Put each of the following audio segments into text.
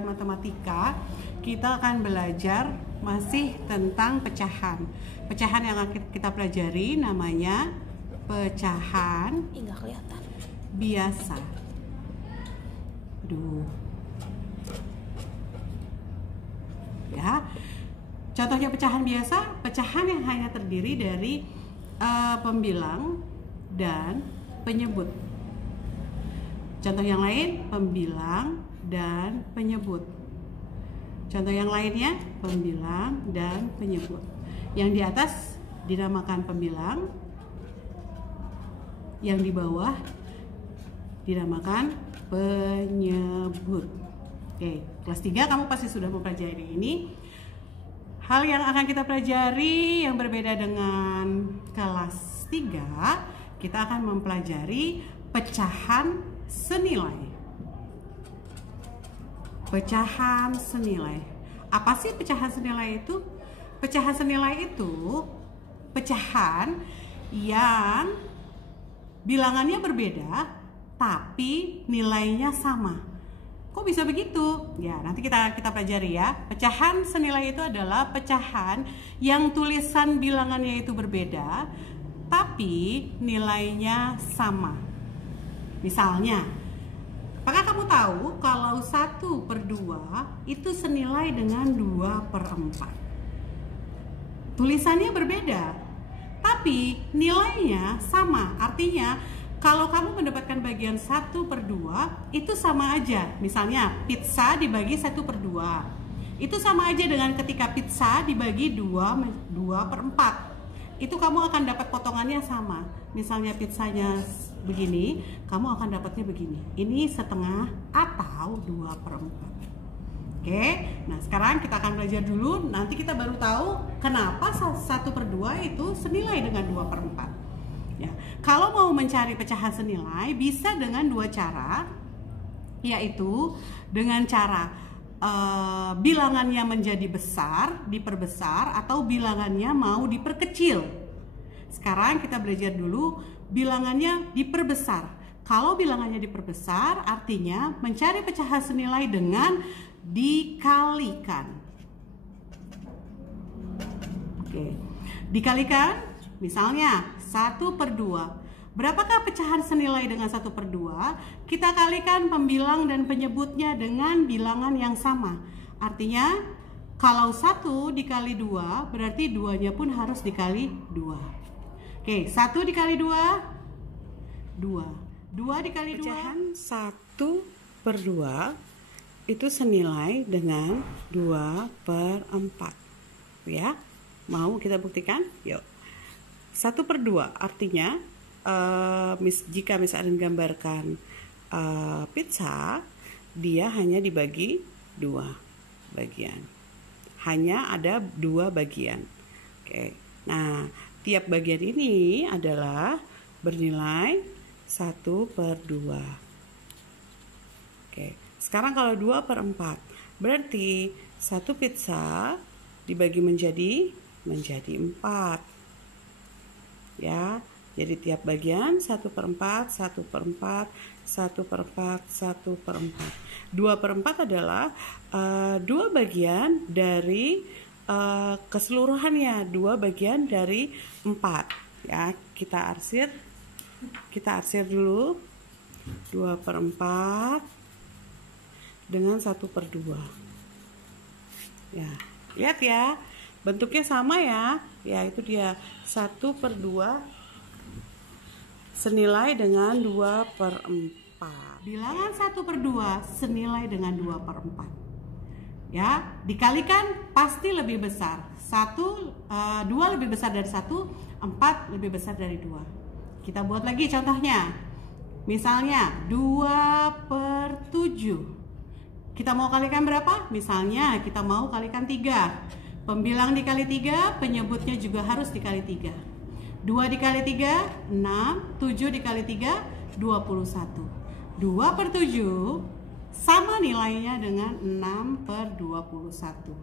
pelajaran matematika, kita akan belajar masih tentang pecahan. Pecahan yang akan kita pelajari namanya pecahan nggak kelihatan biasa. Aduh. Ya. Contohnya pecahan biasa, pecahan yang hanya terdiri dari pembilang dan penyebut. Contoh yang lain, pembilang dan penyebut. Contoh yang lainnya, pembilang dan penyebut. Yang di atas dinamakan pembilang, yang di bawah dinamakan penyebut. Oke, kelas 3 kamu pasti sudah mempelajari ini. Hal yang akan kita pelajari yang berbeda dengan kelas 3, kita akan mempelajari pecahan senilai. Pecahan senilai. Apa sih pecahan senilai itu? Pecahan senilai itu pecahan yang bilangannya berbeda tapi nilainya sama. Kok bisa begitu? Ya, nanti kita pelajari ya. Pecahan senilai itu adalah pecahan yang tulisan bilangannya itu berbeda tapi nilainya sama. Misalnya, apakah kamu tahu kalau 1/2 itu senilai dengan 2/4? Tulisannya berbeda, tapi nilainya sama. Artinya, kalau kamu mendapatkan bagian 1/2, itu sama aja. Misalnya, pizza dibagi 1/2. Itu sama aja dengan ketika pizza dibagi 2/4. Itu kamu akan dapat potongannya sama. Misalnya pizzanya begini, kamu akan dapatnya begini. Ini setengah atau 2/4. Oke, nah sekarang kita akan belajar dulu. Nanti kita baru tahu kenapa 1/2 itu senilai dengan 2/4. Ya, kalau mau mencari pecahan senilai bisa dengan dua cara, yaitu dengan cara bilangannya menjadi besar, diperbesar, atau bilangannya mau diperkecil. Sekarang kita belajar dulu bilangannya diperbesar. Kalau bilangannya diperbesar, artinya mencari pecahan senilai dengan dikalikan. Oke, dikalikan, misalnya 1/2. Berapakah pecahan senilai dengan 1/2? Kita kalikan pembilang dan penyebutnya dengan bilangan yang sama. Artinya, kalau 1 dikali 2, berarti 2-nya pun harus dikali 2. Oke, 1 dikali 2, 2. 2 dikali 2. Pecahan 1/2 itu senilai dengan 2/4. Ya, mau kita buktikan? Yuk. 1/2 artinya jika misalnya gambarkan pizza, dia hanya dibagi 2 bagian. Hanya ada 2 bagian. Oke. Nah, tiap bagian ini adalah bernilai 1/2. Oke. Sekarang kalau 2/4, berarti satu pizza dibagi menjadi 4. Ya, jadi tiap bagian 1/4, 1/4, 1/4, 1/4. 2/4 adalah 2 bagian dari keseluruhannya, 2 bagian dari 4. Ya, kita arsir dulu 2/4 dengan 1/2. Ya, lihat ya, bentuknya sama ya. Ya, itu dia 1/2 senilai dengan 2/4. Bilangan 1/2 senilai dengan 2/4. Ya, dikalikan pasti lebih besar. 2 lebih besar dari 1, 4 lebih besar dari 2. Kita buat lagi contohnya. Misalnya 2/7. Kita mau kalikan berapa? Misalnya kita mau kalikan 3. Pembilang dikali 3, penyebutnya juga harus dikali 3. 2 dikali 3, 6. 7 dikali 3, 21. 2/7 sama nilainya dengan 6/21.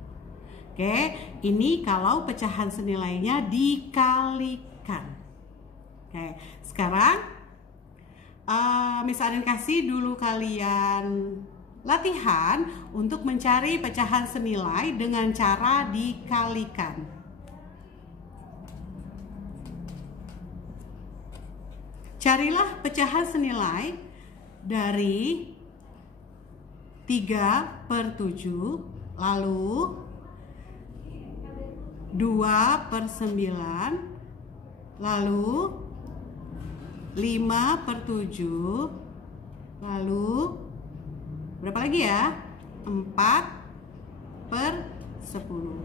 Oke, ini kalau pecahan senilainya dikalikan. Oke, sekarang Miss Arin kasih dulu kalian latihan untuk mencari pecahan senilai dengan cara dikalikan. Carilah pecahan senilai dari 3/7, lalu 2/9, lalu 5/7, lalu berapa lagi ya? 4/10.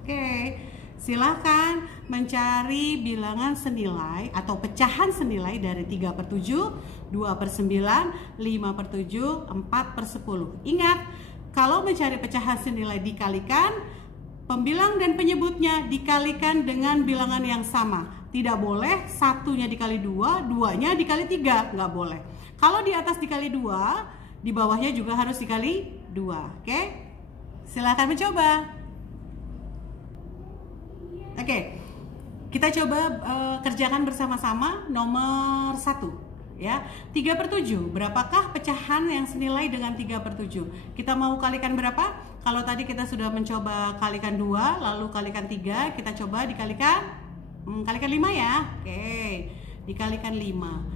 Oke, silahkan mencari bilangan senilai atau pecahan senilai dari 3/7, 2/9, 5/7, 4/10. Ingat, kalau mencari pecahan senilai dikalikan, pembilang dan penyebutnya dikalikan dengan bilangan yang sama. Tidak boleh satunya dikali 2, duanya dikali 3, nggak boleh. Kalau di atas dikali 2, di bawahnya juga harus dikali 2. Oke? Silahkan mencoba. Oke, kita coba kerjakan bersama-sama nomor 1 ya. 3/7, berapakah pecahan yang senilai dengan 3/7? Kita mau kalikan berapa? Kalau tadi kita sudah mencoba kalikan 2, lalu kalikan 3, kita coba dikalikan kalikan 5 ya. Oke, dikalikan 5.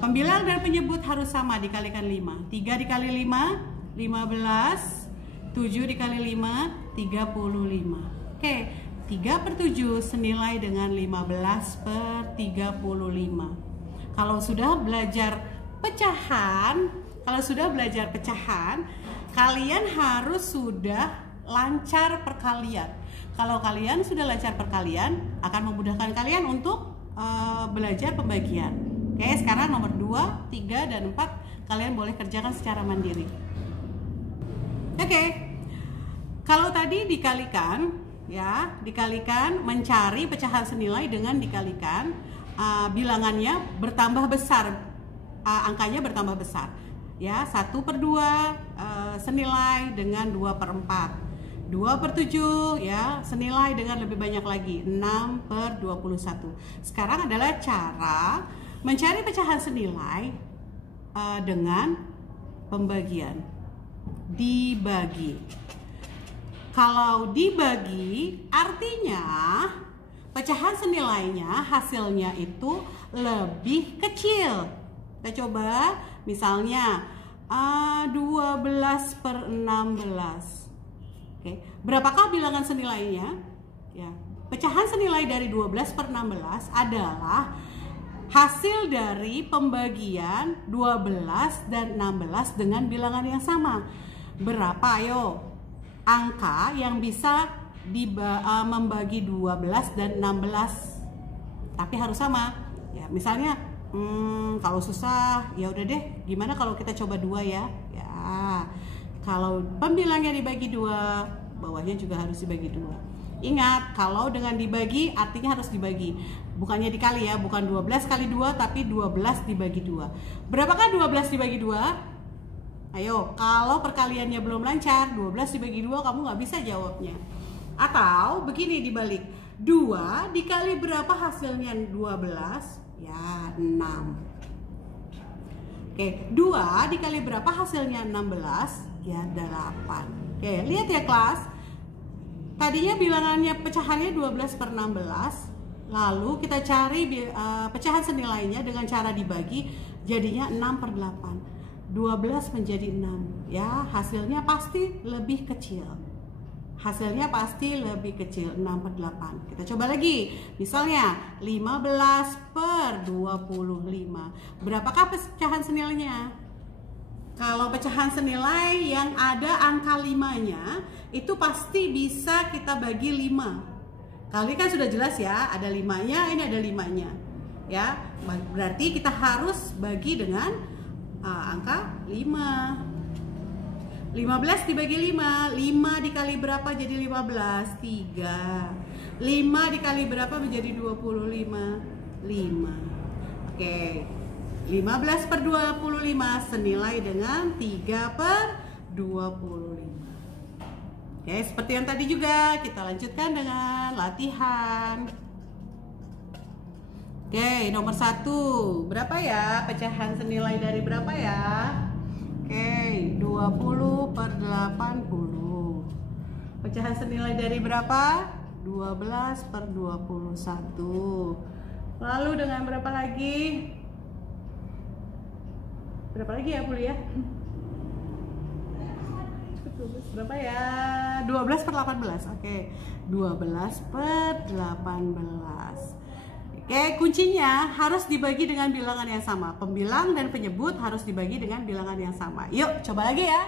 Pembilang dan penyebut harus sama, dikalikan 5. 3 dikali 5, 15. 7 dikali 5, 35. Oke, 3/7 senilai dengan 15/35. Kalau sudah belajar pecahan, kalian harus sudah lancar perkalian. Kalau kalian sudah lancar perkalian, akan memudahkan kalian untuk belajar pembagian. Oke, sekarang nomor 2, 3, dan 4 kalian boleh kerjakan secara mandiri. Oke, kalau tadi dikalikan, ya, dikalikan mencari pecahan senilai dengan dikalikan, bilangannya bertambah besar, angkanya bertambah besar, ya. 1/2 senilai dengan 2/4, 2/7 ya senilai dengan lebih banyak lagi, 6/21. Sekarang adalah cara mencari pecahan senilai dengan pembagian, dibagi. Kalau dibagi artinya pecahan senilainya, hasilnya itu lebih kecil. Kita coba misalnya 12/16. Oke, berapakah bilangan senilainya? Ya, pecahan senilai dari 12/16 adalah hasil dari pembagian 12 dan 16 dengan bilangan yang sama. Berapa? Ayo, angka yang bisa membagi 12 dan 16, tapi harus sama ya. Misalnya kalau susah ya udah deh, gimana kalau kita coba 2 ya. Ya, kalau pembilangnya dibagi 2, bawahnya juga harus dibagi 2. Ingat, kalau dengan dibagi artinya harus dibagi, bukannya dikali ya, bukan 12 kali 2, tapi 12 dibagi 2. Berapakah 12 dibagi 2? Ayo, kalau perkaliannya belum lancar, 12 dibagi 2 kamu nggak bisa jawabnya. Atau begini dibalik, 2 dikali berapa hasilnya 12? Ya, 6. Oke, 2 dikali berapa hasilnya 16? Ya, 8. Oke, lihat ya kelas. Tadinya bilangannya pecahannya 12/16. Lalu kita cari pecahan senilainya dengan cara dibagi, jadinya 6/8. 12 menjadi 6 ya, hasilnya pasti lebih kecil. 6/8. Kita coba lagi. Misalnya 15/25. Berapakah pecahan senilainya? Kalau pecahan senilai yang ada angka 5-nya, itu pasti bisa kita bagi 5. Kali kan sudah jelas ya, ada 5-nya, ini ada 5-nya. Ya, berarti kita harus bagi dengan angka 5. 15 dibagi 5, 5 dikali berapa jadi 15? 3. 5 dikali berapa menjadi 25? 5. Oke, 15/25 senilai dengan 3/25. Oke, seperti yang tadi juga, kita lanjutkan dengan latihan. Oke, nomor 1. Berapa ya pecahan senilai dari berapa ya? Oke, 20 per 80. Pecahan senilai dari berapa? 12 per 21. Lalu dengan berapa lagi? Berapa lagi ya, Pul ya? Berapa ya? 12 per 18. Oke, 12 per 18. Oke, kuncinya harus dibagi dengan bilangan yang sama. Pembilang dan penyebut harus dibagi dengan bilangan yang sama. Yuk, coba lagi ya.